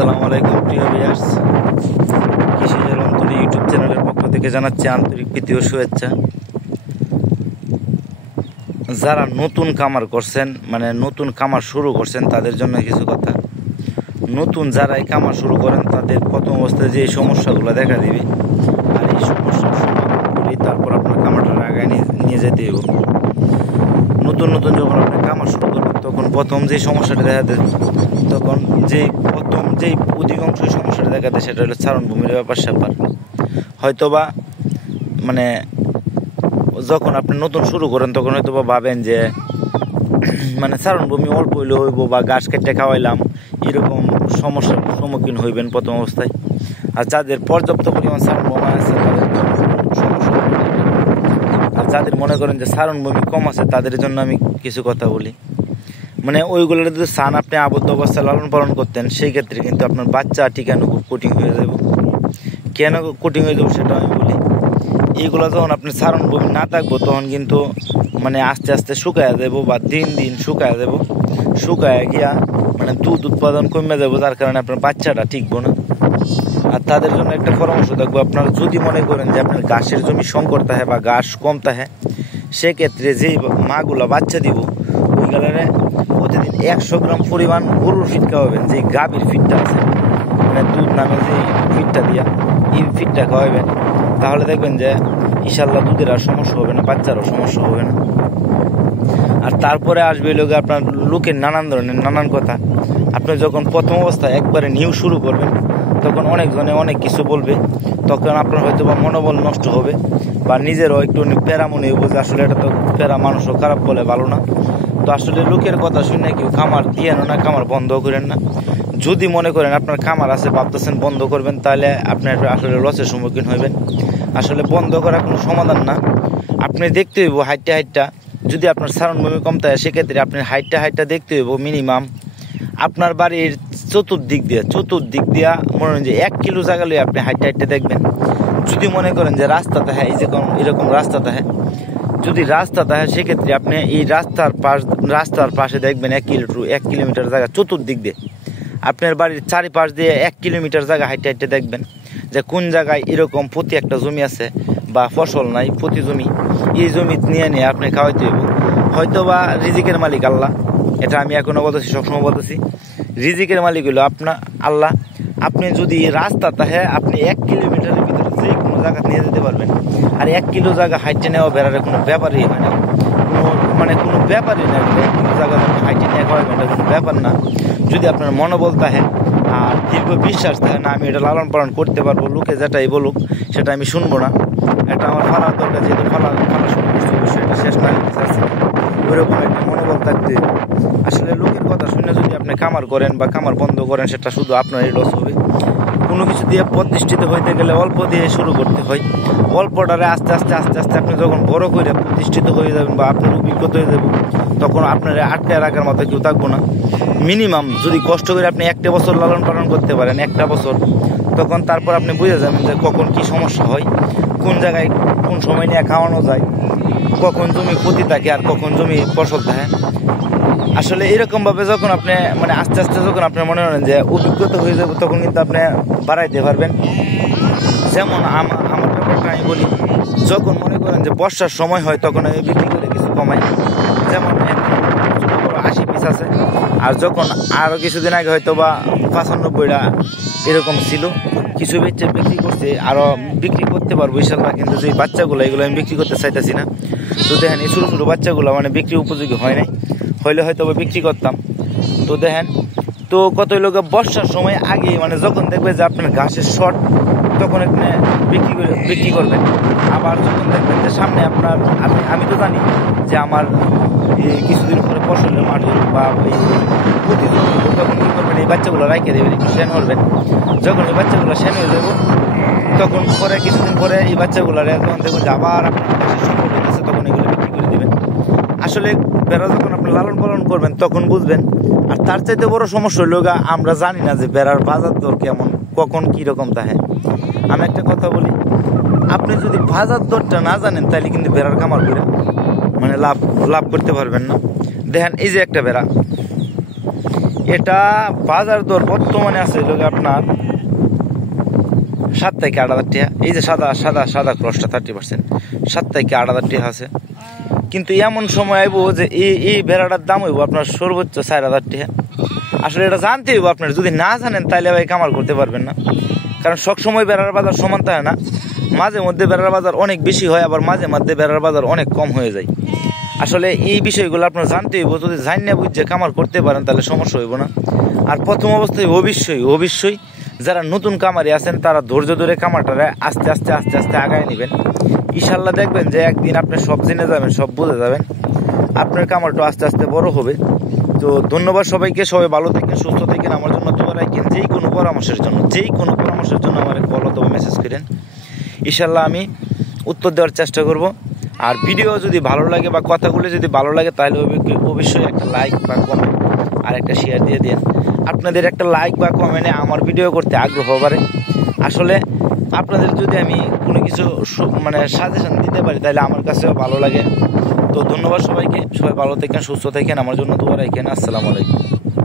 আসসালামু আলাইকুম প্রিয় ভিউয়ার্স, কৃষিজের অন্তরে ইউটিউব চ্যানেলের পক্ষ থেকে জানাচ্ছি আন্তরিক প্রীতি ও শুভেচ্ছা। যারা নতুন কামার করছেন, মানে নতুন কামার শুরু করছেন, তাদের জন্য কিছু কথা। নতুন যারা এই কামার শুরু করেন তাদের প্রথম অবস্থায় যে সমস্যাগুলো দেখা দিবে, আর এই সমস্যার সমাধান করেই তারপর আপনার কামারটা আগায় নিয়ে যেতে হবে। নতুন যখন আপনি কামার শুরু করবেন তখন প্রথম যে সমস্যাটা দেখা দেয়, তখন যেই অধিকাংশ সমস্যাটা দেখা দেয় সেটা হলো চারণভূমির ব্যাপার স্যাপার। হয়তোবা মানে যখন আপনি নতুন শুরু করেন তখন হয়তোবা ভাবেন যে মানে চারণভূমি অল্প হইলে হইব বা গাছ কেটে খাওয়াইলাম, এরকম সমস্যার সম্মুখীন হইবেন প্রথম অবস্থায়। আর যাদের পর্যাপ্ত পরিমাণ চারণভূমি আছে তাদের জন্য সমস্যা হবে না। আর যাদের মনে করেন যে চারণভূমি কম আছে তাদের জন্য আমি কিছু কথা বলি। মানে ওইগুলোর যদি চান আপনি আবদ্ধ অবস্থায় লালন পালন করতেন, সেই ক্ষেত্রে কিন্তু আপনার বাচ্চা ঠিকানো খুব কঠিন হয়ে যাব। কেন কঠিন হয়ে যাবো সেটা আমি বলি। এইগুলো যখন আপনি চারণভূমি না থাকবো তখন কিন্তু মানে আস্তে আস্তে শুকায় যাবো বা দিন শুকায় যাবো, শুকায় গিয়া মানে দুধ উৎপাদন কমে যাবো, যার কারণে আপনার বাচ্চাটা টিকবো না। আর তাদের জন্য একটা পরামর্শ থাকবো, আপনারা যদি মনে করেন যে আপনার ঘাসের জমি সংকট থাকে বা ঘাস কম থাকে, সেক্ষেত্রে যেই মাগুলা বাচ্চা দিব ওই গালারে প্রতিদিন 100 গ্রাম পরিমাণ গরুর ফিট খাওয়াবেন। যে গাভীর ফিটটা আছে, মানে দুধ নামে যে ফিটটা দিয়া এই ফিটটা খাওয়াবেন, তাহলে দেখবেন যে ইনশাল্লাহ দুধের আর সমস্যা হবে না, বাচ্চারও সমস্যা হবে না। আর তারপরে আসবে লোকে আপনার লোকের নানান ধরনের নানান কথা। আপনি যখন প্রথম অবস্থায় একবারে নিউ শুরু করবেন তখন অনেকজনে অনেক কিছু বলবে, তখন আপনার হয়তো বা মনোবল নষ্ট হবে বা নিজেরও একটু প্যারা মনে হইব যে আসলে এটা তো প্যারা, মানুষও খারাপ বলে ভালো না। তো আসলে লোকের কথা শুনে কেউ খামার দিয়ে না, খামার বন্ধ করেন না। যদি মনে করেন আপনার খামার আছে ভাবতেছেন বন্ধ করবেন, তাহলে আপনার আসলে লসের সম্মুখীন হইবেন। আসলে বন্ধ করা কোনো সমাধান না। আপনি দেখতে হইব হাইটটা যদি আপনার চারণভূমি কম থাকে, সেক্ষেত্রে আপনার হাইটটা দেখতে হইব মিনিমাম আপনার বাড়ির চতুর্দিক দিয়া মনে হয় যে 1 কিলো জায়গা লইয়ে আপনি হাইটটা দেখবেন। যদি মনে করেন যে রাস্তা থাকে, এই যে এরকম রাস্তা থাকে, যদি রাস্তা থাকে সেক্ষেত্রে আপনি এই রাস্তার পাশে দেখবেন 1 কিলোমিটার জায়গা চতুর্দিক দিয়ে, আপনার বাড়ির চারিপাশ দিয়ে 1 কিলোমিটার জায়গা হাইটে দেখবেন যে কোন জায়গায় এরকম প্রতি একটা জমি আছে বা ফসল নাই, প্রতি জমি এই জমি নিয়ে আপনি খাওয়াইতে হইব। হয়তো বা রিজিকের মালিক আল্লাহ, এটা আমি এখনো বলতেছি, সবসময় বলতেছি, রিজিকের মালিক হইল আপনার আল্লাহ। আপনি যদি রাস্তা থাকে আপনি 1 কিলোমিটারের ভিতরে যে কোনো জায়গা নিয়ে যেতে পারবেন। আর 1 কিলো জায়গা হাইটে নেওয়া বেড়ার কোনো ব্যাপারই হয় না, কোনো ব্যাপারই না। 1 কিলো জায়গা হাইটে নিয়ে খাওয়াবেন, এটা কোনো ব্যাপার না। যদি আপনার মনোবল থাকে আর দীর্ঘ বিশ্বাস থাকে না আমি এটা লালন পালন করতে পারবো, লোকে যেটাই বলুক সেটা আমি শুনবো না, এটা আমার ফালার দরকার, যেহেতু ফালা শুরু করতে অবশ্যই এটা শেষ না করতে চাচ্ছি, ওইরকম একটা মনোবল থাকতে। আসলে লোকের কথা শুনে যদি আপনি খামার করেন বা খামার বন্ধ করেন, সেটা শুধু আপনারই লস হবে। কোনো কিছু দিয়ে প্রতিষ্ঠিত হইতে গেলে অল্প দিয়ে শুরু করতে হয়। অল্পটারে আস্তে আস্তে আপনি যখন বড় করে প্রতিষ্ঠিত হয়ে যাবেন বা আপনার অভিজ্ঞতা হয়ে যাবেন, তখন আপনার আটটা রাখার মতো কেউ থাকবো না। মিনিমাম যদি কষ্ট করে আপনি 1 বছর লালন পালন করতে পারেন, 1 বছর, তখন তারপর আপনি বুঝে যাবেন যে কখন কি সমস্যা হয়, কোন জায়গায় কোন সময় নিয়ে খাওয়ানো যায়, কখন জমি ক্ষতি থাকে আর কখন জমি ফসল থাকে। আসলে এরকমভাবে যখন আপনি মানে আস্তে আস্তে যখন আপনি মনে করেন যে অভিজ্ঞতা হয়ে যাবে, তখন কিন্তু আপনি বাড়াইতে পারবেন। যেমন আমার ব্যাপারটা আমি বলি, যখন মনে করেন যে বর্ষার সময় হয় তখন আমি বিক্রি করে কিছু কমাই। যেমন 80 পিস আছে, আর যখন আরও কিছুদিন আগে হয়তো বা 95টা এরকম ছিল, কিছু বেচে বিক্রি করছে, আরও বিক্রি করতে পারবো ইনশাল্লাহ। কিন্তু যে বাচ্চাগুলো এগুলো আমি বিক্রি করতে চাইতেছি না। তো দেখেন এই ছোটো বাচ্চাগুলো মানে বিক্রি উপযোগী হয় নাই, হইলে হয়তো বিক্রি করতাম। তো দেখেন তো কত লোক বর্ষার সময় আগে মানে যখন দেখবে যে আপনার ঘাসের শর্ট, তখন এখানে বিক্রি করবেন। আবার যখন দেখবেন যে সামনে আপনার আমি তো জানি যে আমার কিছুদিন পরে ফসলের মাঠ বা ওই প্রতিদিন, তখন কী করবেন, এই বাচ্চাগুলো রাইখে দেবেন, একটু সেন করবেন। যখন এই বাচ্চাগুলো সেন হয়ে যাবো, তখন পরে কিছুদিন পরে এই বাচ্চাগুলো যখন দেখবেন যে আবার আপনার ঘাসের সংকট হয়েছে, তখন এগুলো বিক্রি করে দেবেন। আসলে বেড়া যখন আপনি লালন পালন করবেন তখন বুঝবেন। আর তার চাইতে বড় সমস্যা হইল আমরা জানি না যে বেড়ার বাজার দর কেমন, কখন কীরকম থাকে। আমি একটা কথা বলি, আপনি যদি বাজার দরটা না জানেন তাহলে কিন্তু বেড়ার খামার করে মানে লাভ করতে পারবেন না। দেখেন এই যে একটা বেড়া, এটা বাজার দর বর্তমানে আছে লোক আপনার 7 থেকে 8,000 টাকা। এই যে সাদা সাদা সাদা ক্রসটা 30%, 7 থেকে 8,000 টাকা আছে। কিন্তু এমন সময় আইব যে এই ভেড়াটার দাম হইব আপনার সর্বোচ্চ 4,000 টাকা। আসলে এটা জানতে হইব আপনার, যদি না জানেন তাহলে ভাই কামার করতে পারবেন না। কারণ সবসময় ভেড়ার বাজার সমান থাকে না, মাঝে মধ্যে ভেড়ার বাজার অনেক বেশি হয়, আবার মাঝে মধ্যে ভেড়ার বাজার অনেক কম হয়ে যায়। আসলে এই বিষয়গুলো আপনার জানতে হইব, যদি জান না বুঝে কামার করতে পারেন তাহলে সমস্যা হইব না। আর প্রথম অবস্থায় অবশ্যই যারা নতুন কামারি আছেন তারা ধৈর্য ধরে কামারটারে আস্তে আস্তে আস্তে আস্তে আগায় নেবেন। ইনশাল্লাহ দেখবেন যে একদিন আপনি সব জেনে যাবেন, সব বুঝে যাবেন, আপনার কামারটা আস্তে আস্তে বড় হবে। তো ধন্যবাদ সবাইকে, সবাই ভালো থাকেন, সুস্থ থাকেন। আমার জন্য দোয়া রাখেন, যেই কোনো পরামর্শের জন্য আমার কল অথবা মেসেজ করেন, ইনশাল্লাহ আমি উত্তর দেওয়ার চেষ্টা করব। আর ভিডিও যদি ভালো লাগে বা কথাগুলো যদি ভালো লাগে তাহলে অবশ্যই একটা লাইক বা কমেন্ট আর একটা শেয়ার দিয়ে দিন। আপনাদের একটা লাইক বা কমেন্টে আমার ভিডিও করতে আগ্রহ বাড়ে। আসলে আপনাদের যদি আমি কোনো কিছু মানে সাজেশন দিতে পারি তাহলে আমার কাছেও ভালো লাগে। তো ধন্যবাদ সবাইকে, সবাই ভালো থাকেন, সুস্থ থাকেন, আমার জন্য দোয়া রাখেন। আসসালামু আলাইকুম।